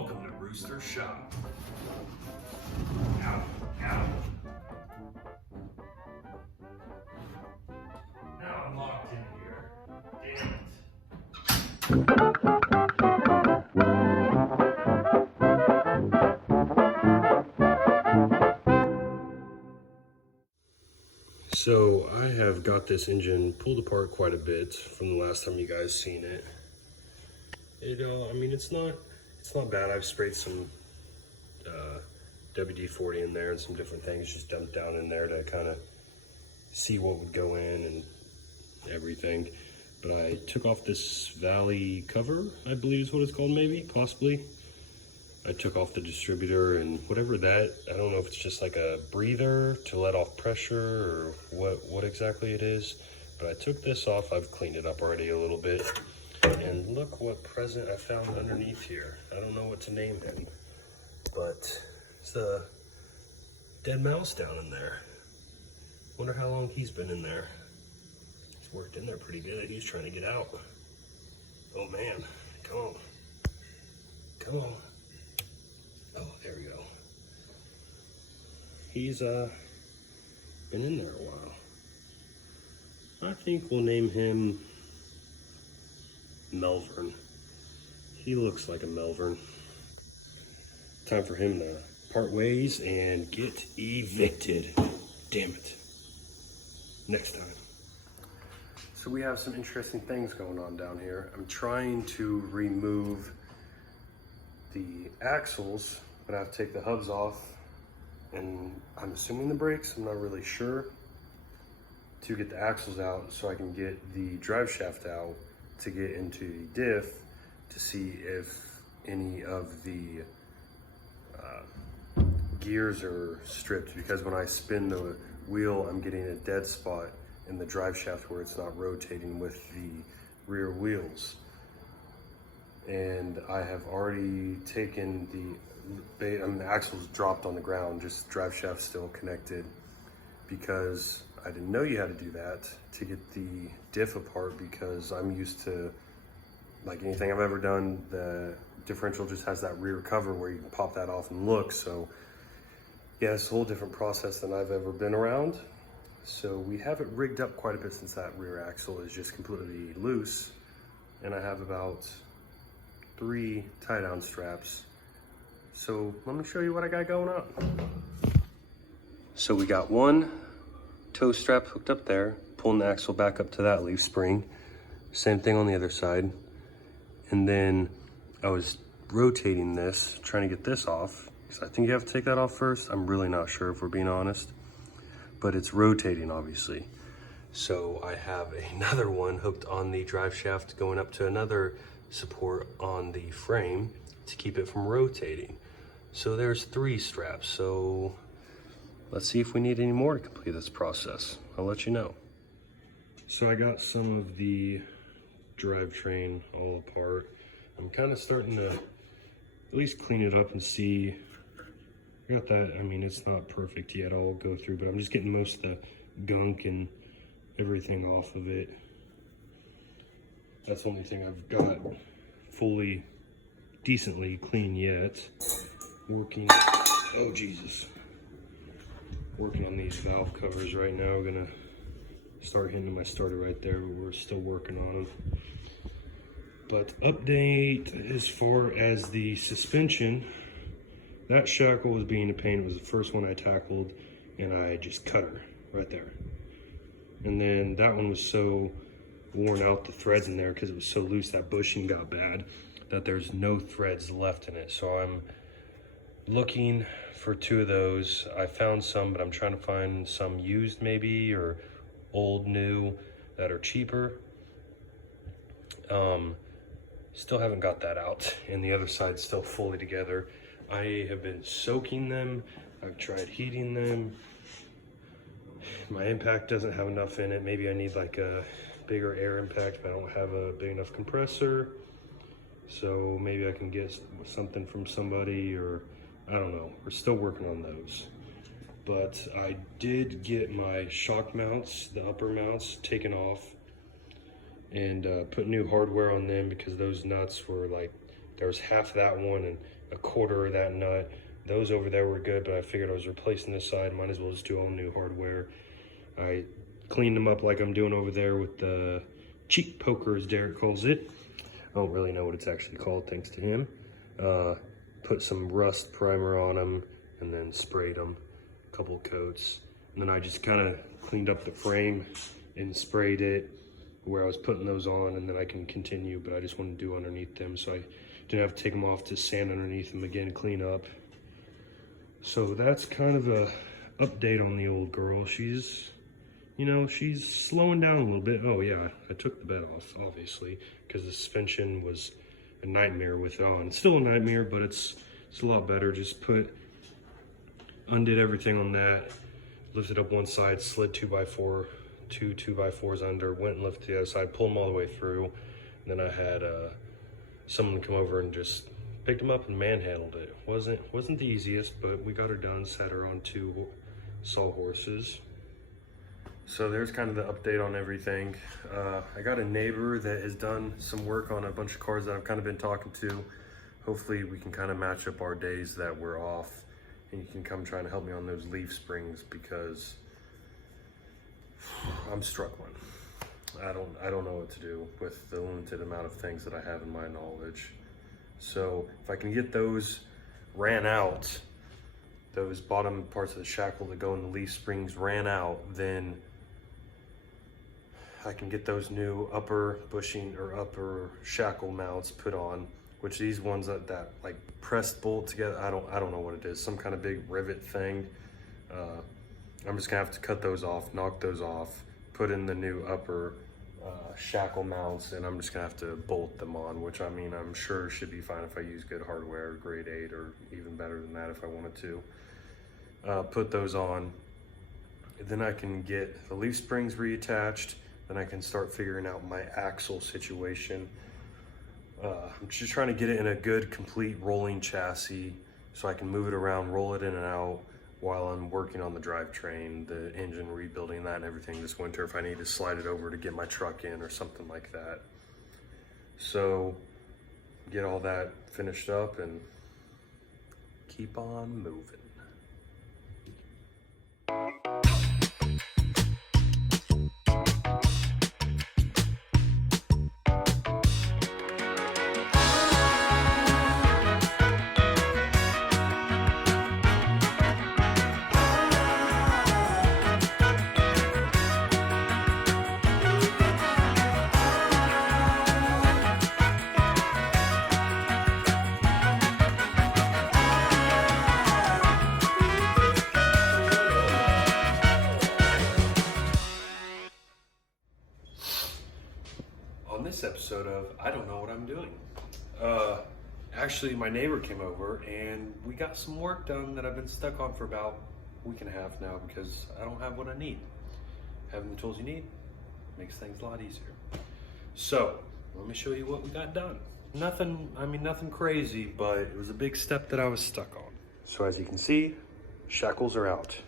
Welcome to Rooster Shop. Ow, ow. Now I'm locked in here. Damn it. So I have got this engine pulled apart quite a bit from the last time you guys seen it. I mean, it's not bad. I've sprayed some WD-40 in there and some different things just dumped down in there to kind of see what would go in and everything. But I took off this valley cover, I believe is what it's called, maybe, possibly. I took off the distributor and whatever that, I don't know if it's just like a breather to let off pressure or what exactly it is. But I took this off. I've cleaned it up already a little bit. And look what present I found underneath here. I don't know what to name him, but it's a dead mouse down in there. Wonder how long he's been in there. He's worked in there pretty good. He's trying to get out. Oh man, come on. Come on. Oh, there we go. He's been in there a while. I think we'll name him Melvern. He looks like a Melvern. Time for him to part ways and get evicted. Damn it. Next time. So we have some interesting things going on down here. I'm trying to remove the axles, but I have to take the hubs off, and I'm assuming the brakes, I'm not really sure, to get the axles out so I can get the drive shaft out to get into the diff to see if any of the gears are stripped, because when I spin the wheel I'm getting a dead spot in the drive shaft where it's not rotating with the rear wheels. And I have already taken the axles dropped on the ground, just drive shaft still connected, because I didn't know you had to do that to get the diff apart, because I'm used to, like anything I've ever done, the differential just has that rear cover where you can pop that off and look. So yeah, it's a whole different process than I've ever been around. So we have it rigged up quite a bit since that rear axle is just completely loose. And I have about 3 tie-down straps. So let me show you what I got going on. So we got one toe strap hooked up there, pulling the axle back up to that leaf spring. Same thing on the other side. And then I was rotating this, trying to get this off, because I think you have to take that off first. I'm really not sure, if we're being honest, but it's rotating obviously. So I have another one hooked on the drive shaft going up to another support on the frame to keep it from rotating. So there's 3 straps. So let's see if we need any more to complete this process. I'll let you know. So I got some of the drivetrain all apart. I'm kind of starting to at least clean it up and see. I got that. I mean, it's not perfect yet. I'll go through, but I'm just getting most of the gunk and everything off of it. That's the only thing I've got fully decently clean yet. Working, oh Jesus. Working on these valve covers right now. We're gonna start hitting my starter right there, but we're still working on them. But update as far as the suspension, that shackle was being a pain. It was the first one I tackled, and I just cut her right there. And then that one was so worn out, the threads in there, because it was so loose, that bushing got bad, that there's no threads left in it. So I'm looking for 2 of those. I found some, but I'm trying to find some used maybe, or old new that are cheaper. Still haven't got that out, and the other side's still fully together. I have been soaking them. I've tried heating them. My impact doesn't have enough in it. Maybe I need like a bigger air impact, but I don't have a big enough compressor. So maybe I can get something from somebody, or I don't know. We're still working on those. But I did get my shock mounts, the upper mounts, taken off, and put new hardware on them, because those nuts were like There was half of that one and a quarter of that nut. Those over there were good, but I figured I was replacing this side. Might as well just do all new hardware. I cleaned them up like I'm doing over there with the cheek poker, as Derek calls it. I don't really know what it's actually called, thanks to him. Put some rust primer on them and then sprayed them, a couple of coats. And then I just kind of cleaned up the frame and sprayed it where I was putting those on, and then I can continue, but I just want to do underneath them so I didn't have to take them off to sand underneath them again, clean up. So that's kind of a update on the old girl. She's, you know, she's slowing down a little bit. Oh yeah, I took the bed off, obviously, because the suspension was a nightmare with it on. Still a nightmare, but it's a lot better. Just undid everything on that, lifted up one side, slid 2x4, two 2x4s under, went and lifted the other side, pulled them all the way through. And then I had someone come over and just picked them up and manhandled it. Wasn't the easiest, but we got her done. Sat her on 2 sawhorses. So there's kind of the update on everything. I got a neighbor that has done some work on a bunch of cars that I've kind of been talking to. Hopefully we can kind of match up our days that we're off, and you can come try and help me on those leaf springs, because I'm struggling. I don't know what to do with the limited amount of things that I have in my knowledge. So if I can get those ran out, those bottom parts of the shackle that go in the leaf springs ran out, then I can get those new upper bushing or upper shackle mounts put on, which these ones that like pressed bolt together, I don't know what it is, some kind of big rivet thing. I'm just gonna have to cut those off, knock those off, put in the new upper shackle mounts, and I'm just gonna have to bolt them on, which I mean, I'm sure should be fine if I use good hardware, grade 8 or even better than that if I wanted to. Put those on, then I can get the leaf springs reattached, then I can start figuring out my axle situation. I'm just trying to get it in a good, complete rolling chassis so I can move it around, roll it in and out while I'm working on the drivetrain, the engine, rebuilding that and everything this winter if I need to slide it over to get my truck in or something like that. So get all that finished up and keep on moving. On this episode of I Don't Know What I'm Doing, actually my neighbor came over and we got some work done that I've been stuck on for about a week and a half now because I don't have what I need. Having the tools you need makes things a lot easier. So let me show you what we got done. Nothing crazy, but it was a big step that I was stuck on. So as you can see, shackles are out.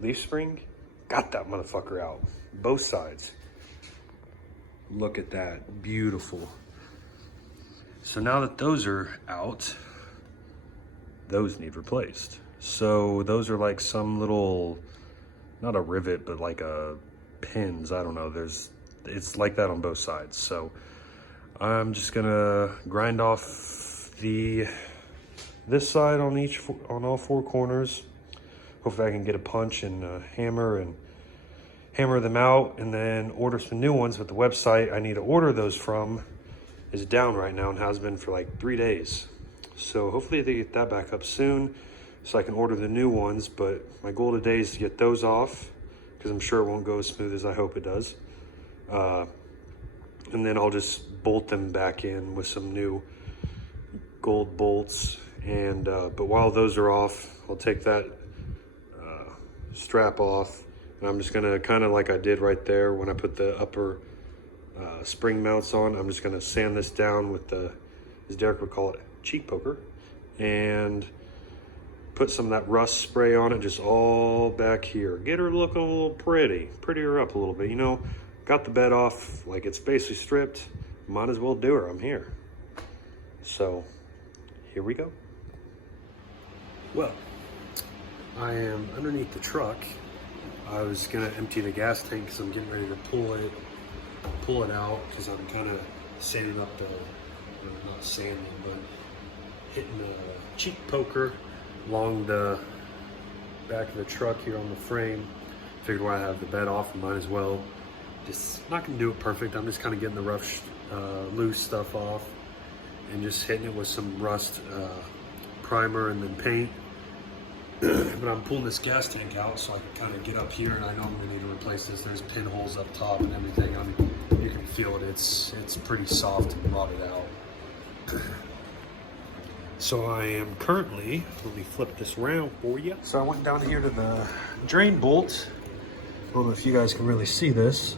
Leaf spring, got that motherfucker out. Both sides. Look at that, beautiful. So now that those are out, those need replaced. So those are like some little, not a rivet, but like a pins, I don't know. It's like that on both sides. So I'm just gonna grind off this side on all 4 corners. Hopefully I can get a punch and a hammer and hammer them out and then order some new ones. But the website I need to order those from is down right now and has been for like 3 days. So hopefully they get that back up soon so I can order the new ones. But my goal today is to get those off because I'm sure it won't go as smooth as I hope it does. And then I'll just bolt them back in with some new gold bolts. And but while those are off, I'll take that strap off. And I'm just gonna, kind of like I did right there when I put the upper spring mounts on, I'm just gonna sand this down with the, as Derek would call it, cheek poker, and put some of that rust spray on it, just all back here. Get her looking a little pretty her up a little bit. You know, got the bed off, like it's basically stripped, might as well do her, I'm here. So here we go. Well, I am underneath the truck. I was gonna empty the gas tank because I'm getting ready to pull it out because I'm kind of sanding up not sanding, but hitting a cheek poker along the back of the truck here on the frame. Figured while I have the bed off, I might as well. Just not gonna do it perfect. I'm just kind of getting the rough, loose stuff off and just hitting it with some rust primer and then paint. But I'm pulling this gas tank out so I can kind of get up here, and I know I'm gonna need to replace this. There's pinholes up top and everything. I mean, you can feel it. It's pretty soft and rotted out. So I am currently, let me flip this around for you. So I went down here to the drain bolt. I don't know if you guys can really see this,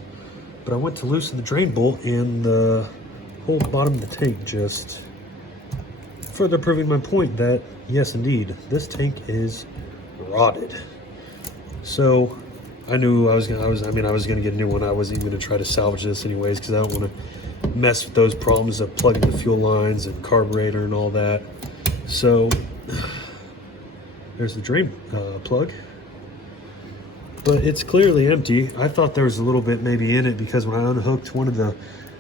but I went to loosen the drain bolt and the whole bottom of the tank just further proving my point that yes, indeed, this tank is rotted. So I knew I was gonna get a new one. I wasn't even gonna try to salvage this anyways because I don't want to mess with those problems of plugging the fuel lines and carburetor and all that. So there's the drain plug, but it's clearly empty. I thought there was a little bit maybe in it because when I unhooked one of the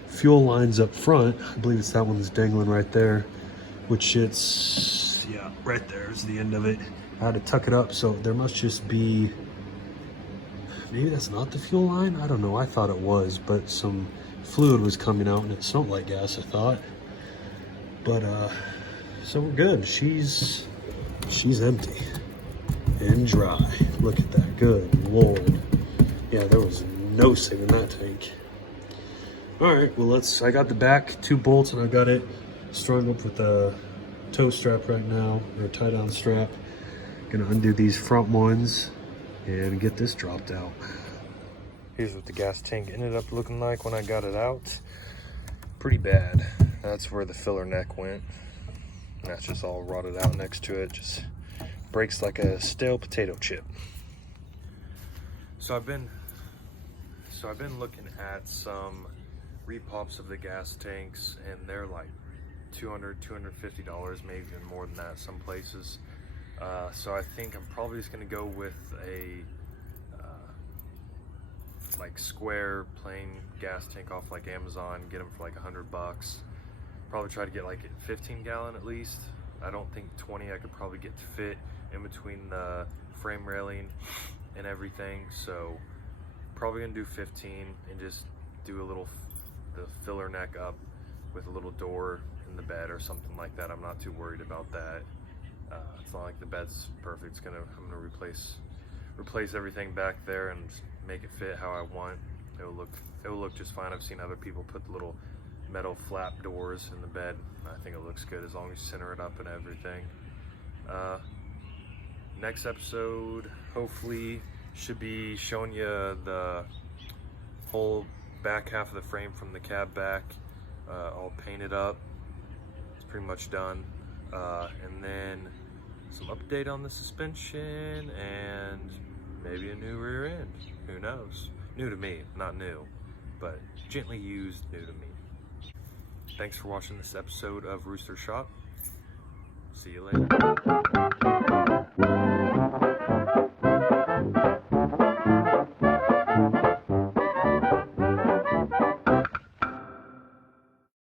fuel lines up front, I believe it's that one that's dangling right there, which it's, yeah, right there is the end of it. I had to tuck it up, so there must just be, maybe that's not the fuel line? I don't know, I thought it was, but some fluid was coming out and it smelled like gas, I thought. But, so we're good. She's empty and dry. Look at that, good Lord. Yeah, there was no sig in that tank. All right, well I got the back 2 bolts and I got it strung up with a tow strap right now, or a tie down strap. Gonna undo these front ones and get this dropped out. Here's what the gas tank ended up looking like when I got it out. Pretty bad. That's where the filler neck went. And that's just all rotted out next to it. Just breaks like a stale potato chip. So I've been looking at some repops of the gas tanks, and they're like $200, $250, maybe even more than that some places. So I think I'm probably just gonna go with a like square plain gas tank off like Amazon, get them for like $100. Probably try to get like a 15-gallon at least. I don't think 20 I could probably get to fit in between the frame railing and everything. So probably gonna do 15 and just do the filler neck up with a little door in the bed or something like that. I'm not too worried about that. It's not like the bed's perfect. I'm gonna replace everything back there and make it fit how I want. It will look just fine. I've seen other people put the little metal flap doors in the bed. I think it looks good as long as you center it up and everything. Next episode hopefully should be showing you the whole back half of the frame from the cab back, all painted up. It's pretty much done. And then some update on the suspension and maybe a new rear end. Who knows? New to me, not new, but gently used new to me. Thanks for watching this episode of Rooster Shop. See you later.